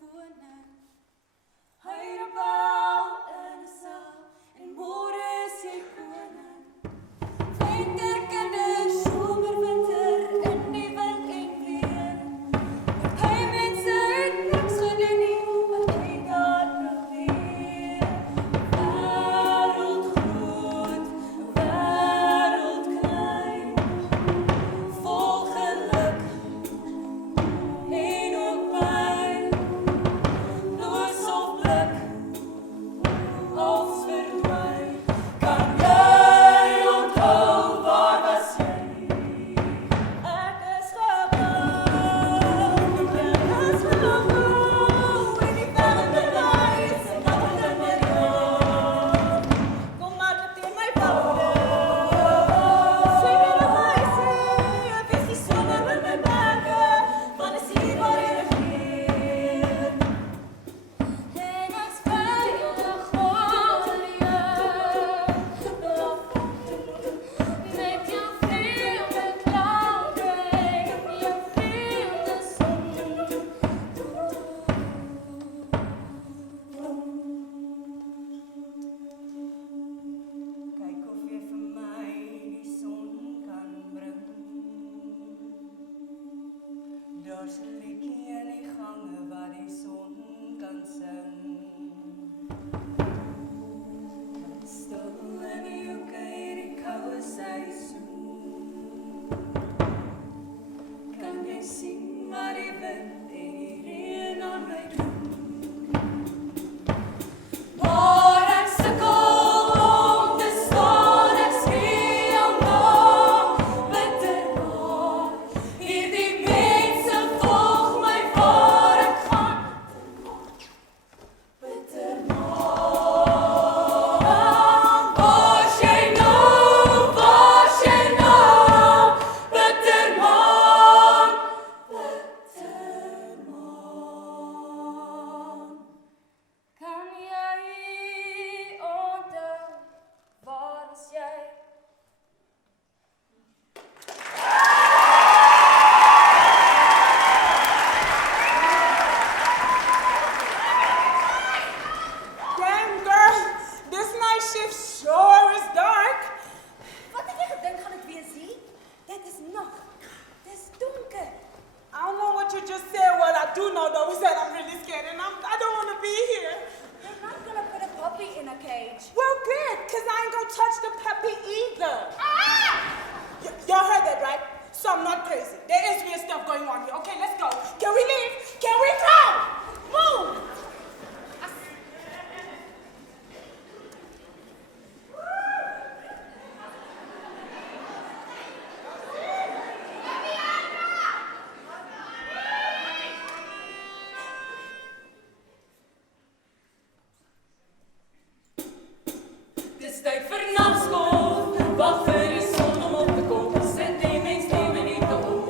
wonen. Hyre bou in 'n saal en môre is jy koning. Winterkinders, somer, winter, in die wind en weer. Hy mense het niks gedoen nie, want hy daar probeer. Wêreld groot, wêreld klein, vol geluk en ook pyn. Loos of blik, als verdwyn. Kan jy onthou, waar was jy? Ek is gebou, in die velende lys, en ander met jou. Kom maar op teen my boude, swem in die huise, wees die somer in my bekke, want is hier waar jy regeer. En ek speel jou voor jou, met jou vreemde klanke en jou vreemde son. Kyk of jy vir my die son kan bring. Daar's 'n liedjie in die gange waar die son kan sing. Stil in die hoeke hierdie koue seisoen. Kan jy sien wat die wind en die reën aan my doen? Maar ek sukkel om te staan, ek skree jou naam, bitter maar. Hierdie mense volg my waar ek gaan. Bitter maar. Waar's jy nou, waar's jy nou? Bitter maar. Bitter maar. Kan jy onthou, waar is jy? Damn, girl, this night shift sure is dark. Wat het jy gedink gaan dit wees hier? Dit is nag. Dis donker. I don't know what you just said. What I do know, though, is that I'm really scared and I don't want to be here. You're not gonna put a puppy in a cage. Well, good, because I ain't gonna touch the puppy either. Y'all heard that, right? So I'm not crazy. There is weird stuff going on here. Okay, let's go. Can we leave? Can we go? Move! Dis tyd vir nagskool. Wag vir die son om op te kom. Sit die mens lewe nie te om.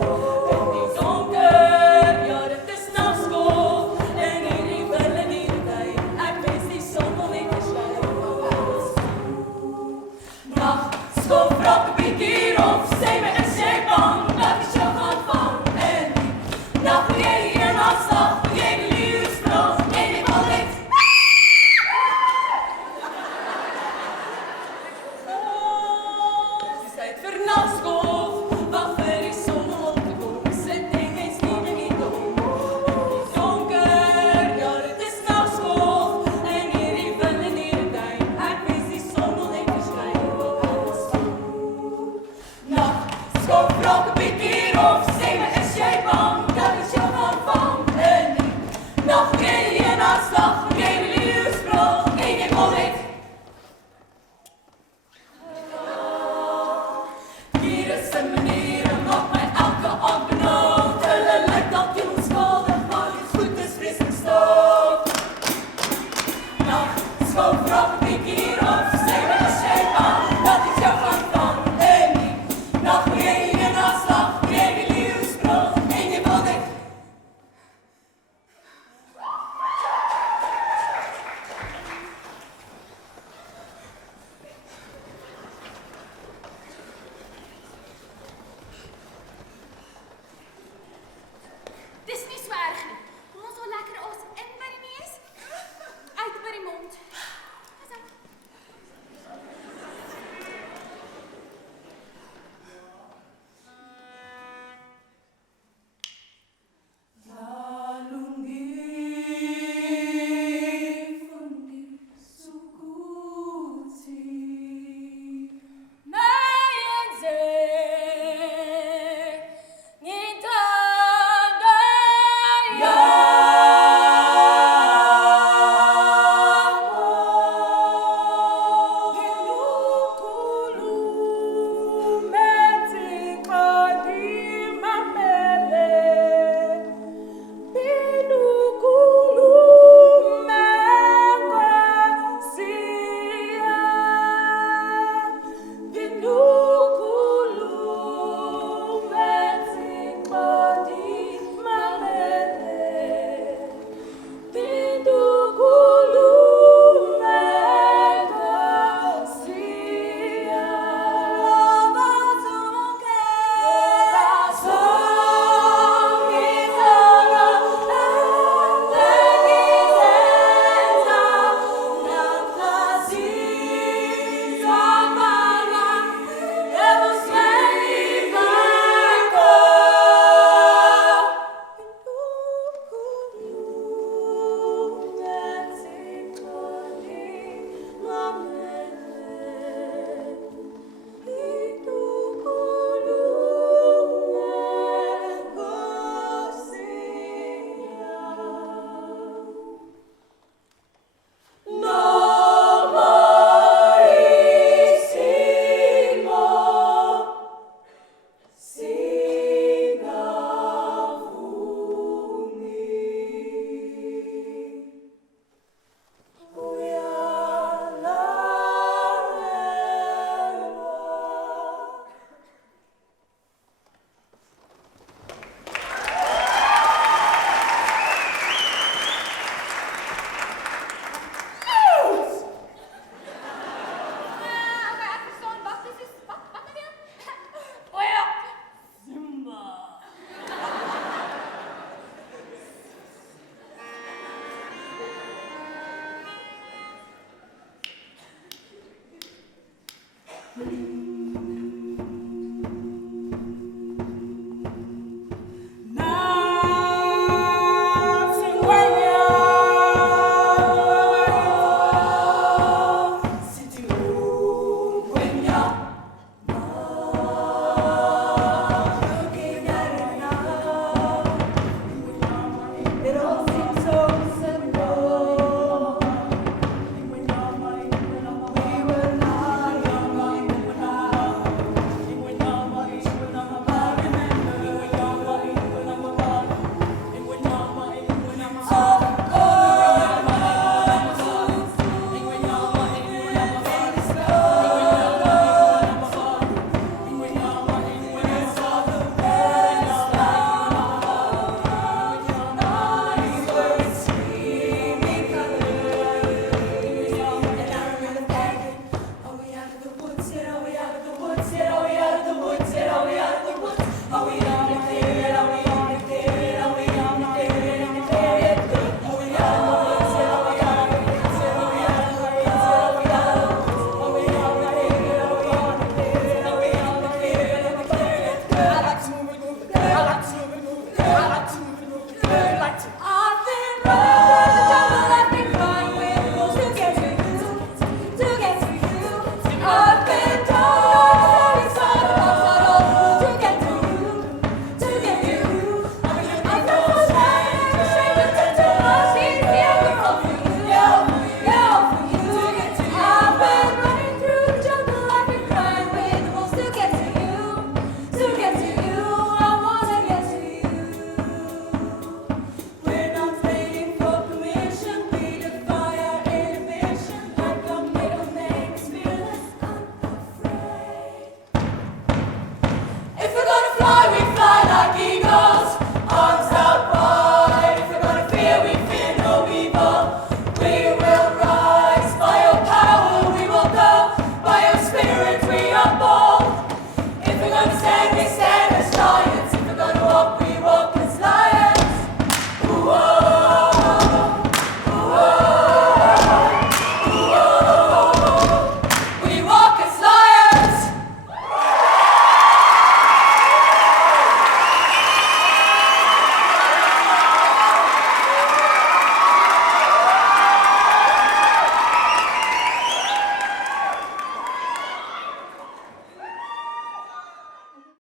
In die donker, ja dit is nagskool. En hierdie wille nie die tyd. Ek wens die son wil net verskyn. Nagskool, vraag 'n bietjie of sê my is jy bang dat ek jou gaan vang? En nag wil jy hier naslag, wil jy die leeu's vra en ek wil net Dis tyd vir nagskool. Wag vir die son om op te kom. Sit die mens lewe nie te om. In die donker, ja dit is nagskool. En hierdie wille nie die tyd. Ek wens die son wil net verskyn. Alles nagskool, vraag 'n bietjie of sê my is jy bang dat ek jou gaan vang? En nag wil jy hier naslag, wil jy die leeu's vra en ek wil net Hier is 'n manier maak my elke aand benoud. Hulle lyk dalk heel onskuldig, maar die goed is vreeslik stout. Nagskool, vraag 'n bietjie of sê my is jy bang dat ek jou gaan vang? En nag wil jy hier naslag, wil jy die leeu's vra en ek wil net Honey,